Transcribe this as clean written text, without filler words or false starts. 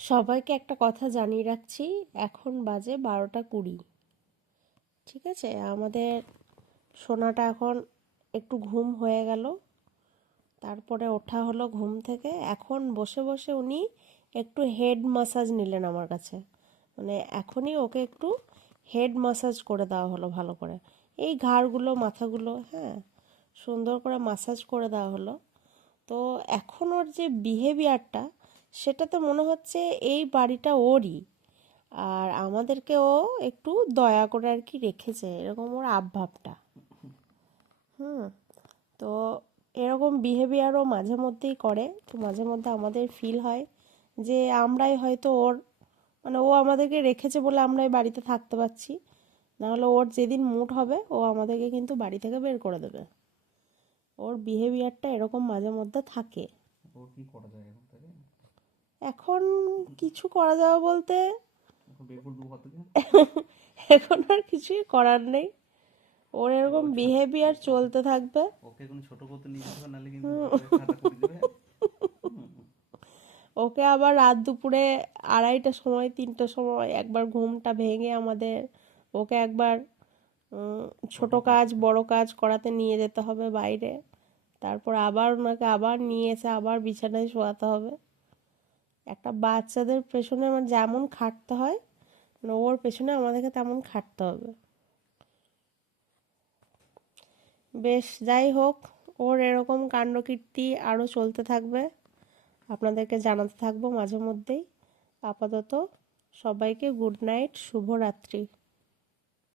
সবাইকে একটা কথা জানিয়ে রাখছি, এখন বাজে 12টা 20। ঠিক আছে, আমাদের সোনাটা এখন একটু ঘুম হয়ে গেল, তারপরে ওঠা হলো ঘুম থেকে। এখন বসে বসে উনি একটু হেড ম্যাসাজ নিলেন আমার কাছে। মানে এখনই ওকে একটু হেড ম্যাসাজ করে দেওয়া হলো ভালো করে, এই ঘাড়গুলো মাথাগুলো, হ্যাঁ, সুন্দর করে ম্যাসাজ করে দেওয়া হলো। তো এখন ওর যে বিহেভিয়ারটা, সেটাতে মনে হচ্ছে এই বাড়িটা ওরই, আর আমাদেরকে ও একটু দয়া করে আর কি রেখেছে, এরকম ওর আবভাবটা। হুম। তো এরকম বিহেভিয়ারও মাঝে মধ্যেই করে, তো মাঝে মধ্যে আমাদের ফিল হয় যে আমরাই হয়তো ওর, মানে ও আমাদেরকে রেখেছে বলে আমরা এই বাড়িতে থাকতে পারছি, নাহলে ওর যেদিন মুড হবে ও আমাদেরকে কিন্তু বাড়ি থেকে বের করে দেবে। ওর বিহেভিয়ারটা এরকম মাঝে মধ্যে থাকে। ওর কি করা যায় এখন তাহলে? এখন কিছু করা যাবে বলতে এখন বের করে দেবো হাত থেকে? এখন আর কিছুই করার নেই, ওর এরকম এবার বিহেভিয়ার চলতে থাকবে। ওকে এখন ছোট করতে নিয়ে যেতে হবে, নাহলে কিন্তু ওকে খাটা করে দেবে। ওকে আবার রাত দুপুরে 2:30টার সময় 3টার সময় একবার ঘুমটা ভেঙে আমাদের ওকে একবার উম, ছোট পটি কাজ করতে বড় কাজ করাতে নিয়ে যেতে হবে বাইরে, তারপর আবার ওনাকে আবার নিয়ে এসে আবার বিছানায় শোয়াতে হবে। একটা বাচ্চাদের পেছনে আমার যেমন খাটতে হয়, মানে ওর পেছনে আমাদেরকে তেমন খাটতে হবে। বেশ, যাই হোক, ওর এরকম কাণ্ডকীর্তি আরও চলতে থাকবে, আপনাদেরকে জানাতে থাকবো মাঝে মধ্যেই। আপাতত সবাইকে গুড নাইট, শুভরাত্রি।